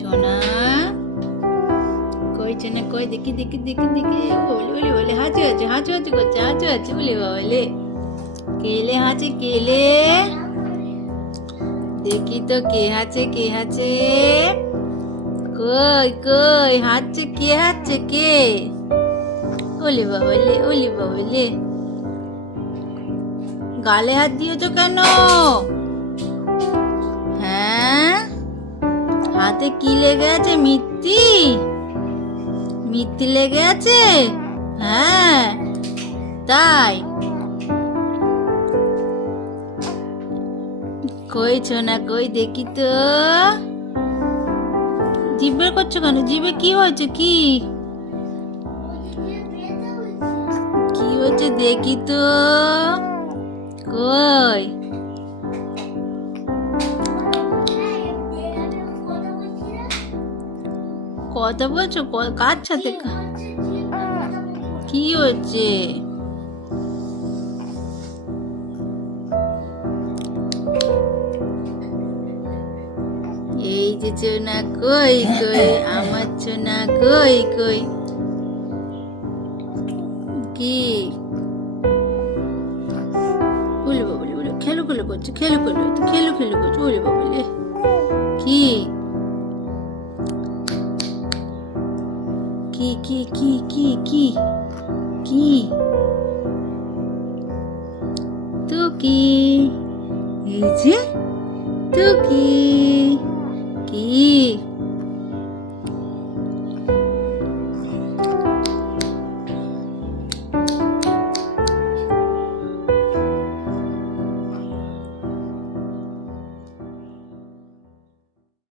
সোনা কই চেনা কই দেখি দেখি দেখি দেখি বলে বলে বলে হাঁচু হাঁচু হাঁচু হাঁচু করছে হাঁচু হাঁচু বলে বলে কেলে হাঁচে কেলে দেখি তো, কে হাঁচে কে হাঁচে কই কই হাঁচছে কে হাঁচছে কে? ওলে বাবলে ওলে বাবলে গালে হাত দিয়েছ কেন? হ্যাঁ? হাতে কি লেগে আছে, মিত্তি? মিত্তি লেগে আছে? হ্যাঁ তাই। কই না কই দেখি তো। জিভে করছ কেন? জিভে কি হয়েছে? কি? কি হয়েছে দেখি তো। কই? কথা বলছো? ক- কার সাথে? কি হচ্ছে যে চোনা কই কই, আমার চোনা কই কই। কি? বলে বাবলে বলে খেলো খেলো করছে, খেলো খেলো খেলো খেলো করছে বলে বাবলে কি? কি কি কি কি কি কি? তো কি? এই যে, তো কি? কি